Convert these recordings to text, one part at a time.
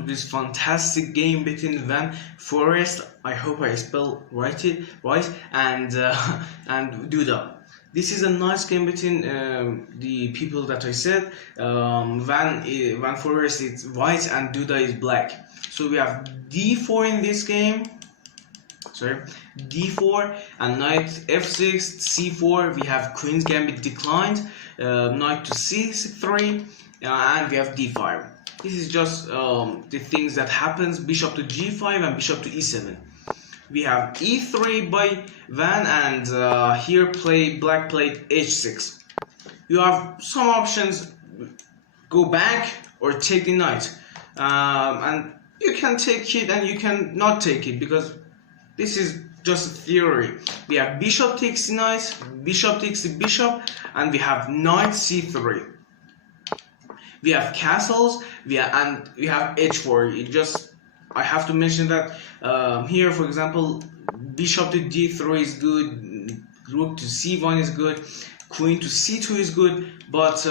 welcome to this fantastic game between Van Forest, I hope I spell right and Duda. This is a nice game between the people that I said. Van Forest is white and Duda is black. So we have d4 in this game. Sorry, d4 and knight f6, c4. We have queen's gambit declined, knight to c3, and we have d5. This is just the things that happens. Bishop to g5 and bishop to e7. We have e3 by Van, and here black played h6. You have some options: go back or take the knight, and you can take it and you can not take it, because this is just a theory. We have bishop takes the knight, bishop takes the bishop, and we have knight c3. We have castles, we have h4. I have to mention that here, for example, bishop to d3 is good, rook to c1 is good, queen to c2 is good, but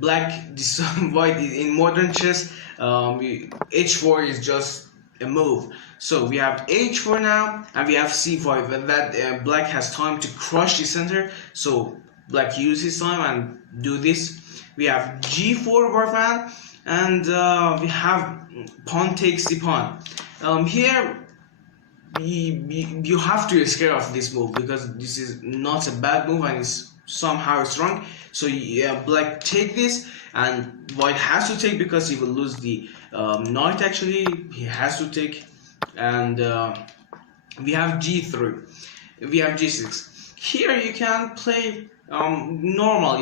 white in modern chess, h4 is just a move. So we have h4 now, and we have c5, and that black has time to crush the center, so black uses time and do this. We have g4 by Van, and we have pawn takes the pawn. Here you have to be scared of this move, because this is not a bad move and somehow it's wrong. So black take this, and white has to take because he will lose the knight. Actually, he has to take, and we have g3, we have g6. Here you can play normal,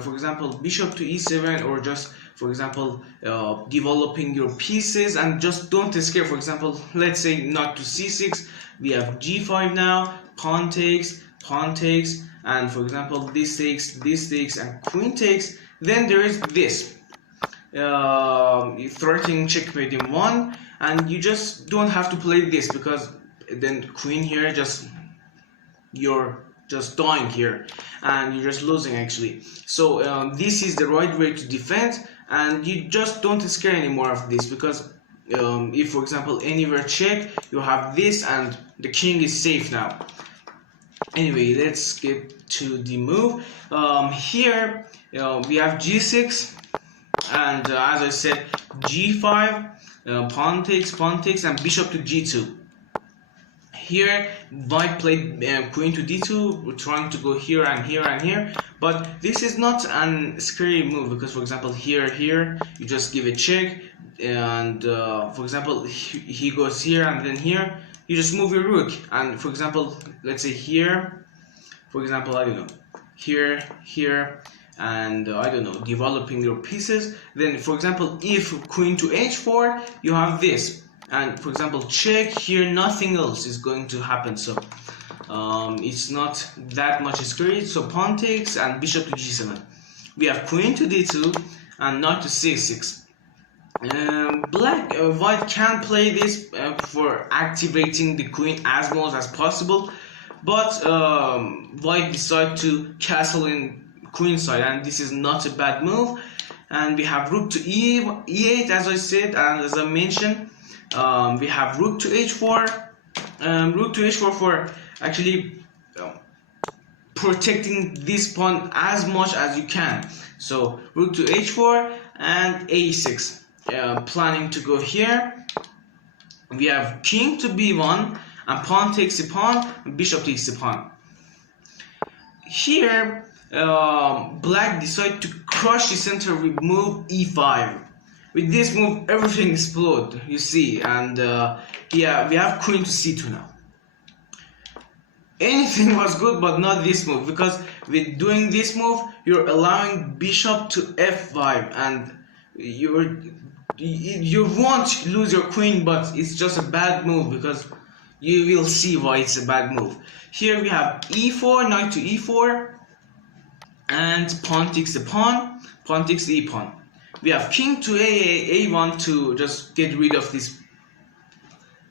for example, bishop to e7, or just, for example, developing your pieces, and just don't escape. For example, let's say knight to c6, we have g5 now, pawn takes, and for example this takes, and queen takes. Then there is this threatening checkmate in one, and you just don't have to play this, because then queen here, you're just dying here and you're just losing actually. So this is the right way to defend, and you just don't scare anymore of this, because if, for example, anywhere check, you have this and the king is safe now. Anyway, let's get to the move. Here we have g6, and as I said, g5, pawn takes, and bishop to g2. Here white played queen to d2. We're trying to go here and here and here, but this is not a scary move, because, for example, here you just give a check, and for example he goes here, and then here you just move your rook, and for example, let's say here, for example, I don't know, here, and I don't know, developing your pieces. Then, for example, if queen to h4, you have this, and for example check here, nothing else is going to happen. So it's not that much scary. So pawn takes and bishop to g7. We have queen to d2 and knight to c6. White can play this for activating the queen as much as possible, but white decide to castle in queen side, and this is not a bad move. And we have rook to e8, as I said, and as I mentioned, we have rook to h4, for actually protecting this pawn as much as you can. So rook to h4 and a6, planning to go here. We have king to b1, and pawn takes the pawn, and bishop takes the pawn. Here black decide to crush the center with move e5. With this move, everything explodes, you see, and yeah, we have queen to c2 now. Anything was good, but not this move, because with doing this move, you're allowing bishop to f5, and you won't lose your queen, but it's just a bad move, because you will see why it's a bad move. Here we have e4, knight to e4, and pawn takes the pawn, pawn takes the e-pawn. We have king to a1 to just get rid of this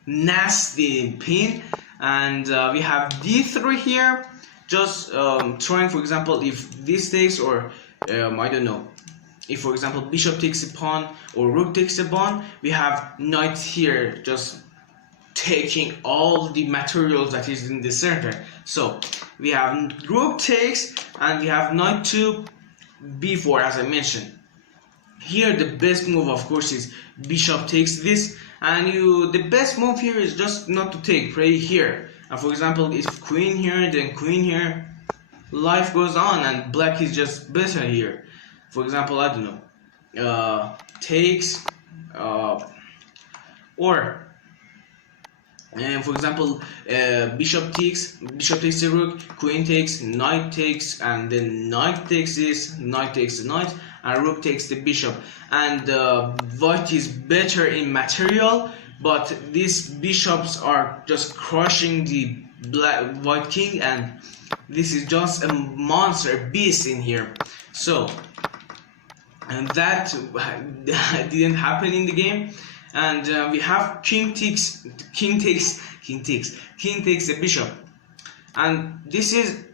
nasty pin, and we have d3 here, just trying, for example, if this takes, or I don't know, if for example bishop takes a pawn or rook takes a pawn, we have knight here just taking all the materials that is in the center. So we have rook takes and we have knight to b4, as I mentioned. Here the best move of course is bishop takes this, and the best move here is just not to take, play here. And for example, if queen here then queen here, life goes on and black is just better here. For example, I don't know, takes or and for example, bishop takes the rook, queen takes, knight takes, and then knight takes this, knight takes the knight, and rook takes the bishop. And white is better in material, but these bishops are just crushing the white king, and this is just a monster, a beast in here. So, and that didn't happen in the game. And we have king takes the bishop, and this is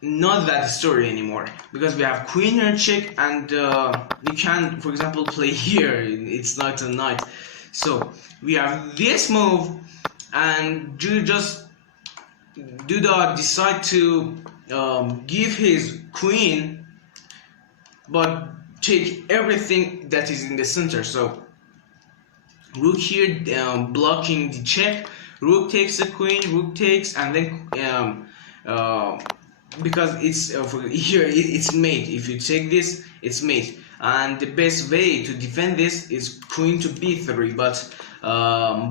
not that story anymore, because we have queen here check, and you can for example play here, it's knight on knight. So we have this move, and Duda decide to give his queen but take everything that is in the center. So rook here blocking the check, rook takes the queen, rook takes, and then because it's here it's mate. If you take this, it's mate, and the best way to defend this is queen to b3. But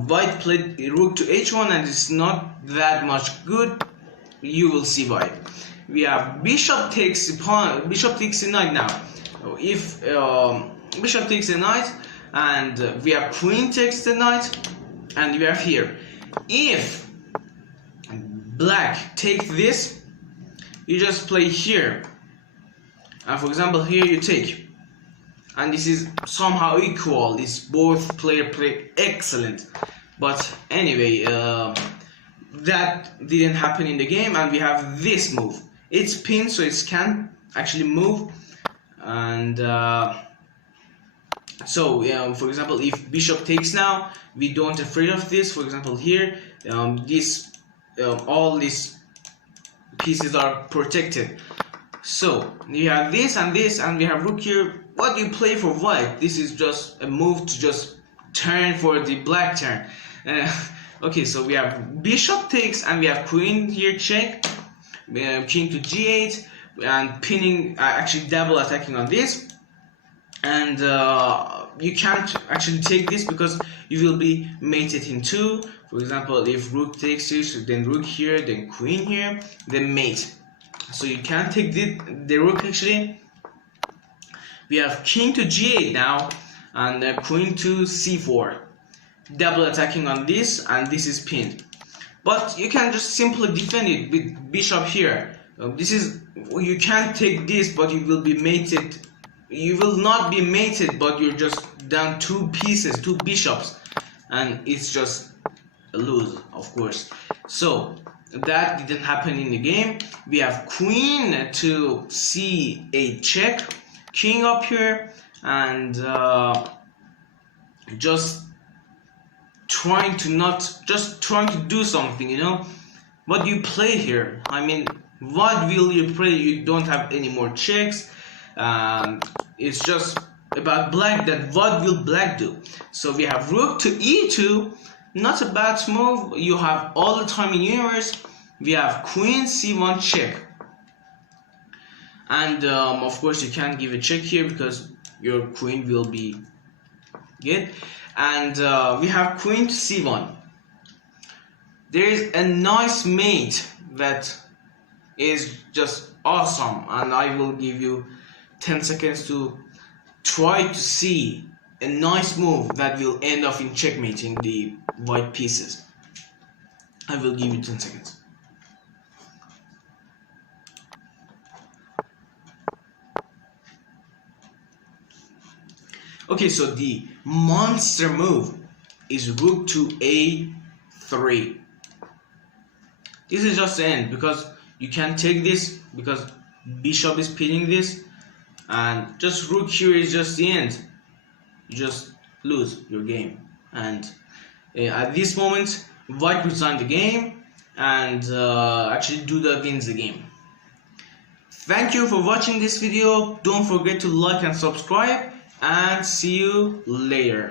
white played rook to h1, and it's not that much good. You will see why. We have bishop takes the pawn, bishop takes the knight. Now if bishop takes the knight, and we have queen takes the knight, and we have here, if black take this, you just play here, and for example here you take, and this is somehow equal. It's both player play excellent. But anyway, that didn't happen in the game, and we have this move. It's pinned, so it can't actually move. And so for example, if bishop takes now, we don't afraid of this. For example here, all these pieces are protected. So you have this and this, and we have rook here. What do you play for white? This is just a move to just turn for the black turn. Okay, so we have bishop takes, and we have queen here check, we have king to g8, and pinning, actually double attacking on this. And you can't actually take this because you will be mated in two. For example, if rook takes this, then rook here, then queen here, then mate. So you can't take the rook actually. We have king to g8 now, and queen to c4, double attacking on this, and this is pinned. But you can just simply defend it with bishop here. This is, you can't take this, but you will be mated. You will not be mated, but you're just down two pieces, two bishops, and it's just a lose, of course. So that didn't happen in the game. We have queen to c8 check, king up here, and just trying to do something, you know. What do you play here? I mean, what will you play? You don't have any more checks. It's just about black, that what will black do. So we have rook to e2, not a bad move. You have all the time in universe. We have queen c1 check, and of course you can't give a check here because your queen will be good. And we have queen to c1. There is a nice mate that is just awesome, and I will give you 10 seconds to try to see a nice move that will end up in checkmating the white pieces. I will give you 10 seconds. Okay, so the monster move is rook to a3. This is just the end, because you can't take this because bishop is pinning this, and just rook here is just the end. You just lose your game, and at this moment white resigned the game, and actually Duda wins the game. Thank you for watching this video. Don't forget to like and subscribe, and see you later.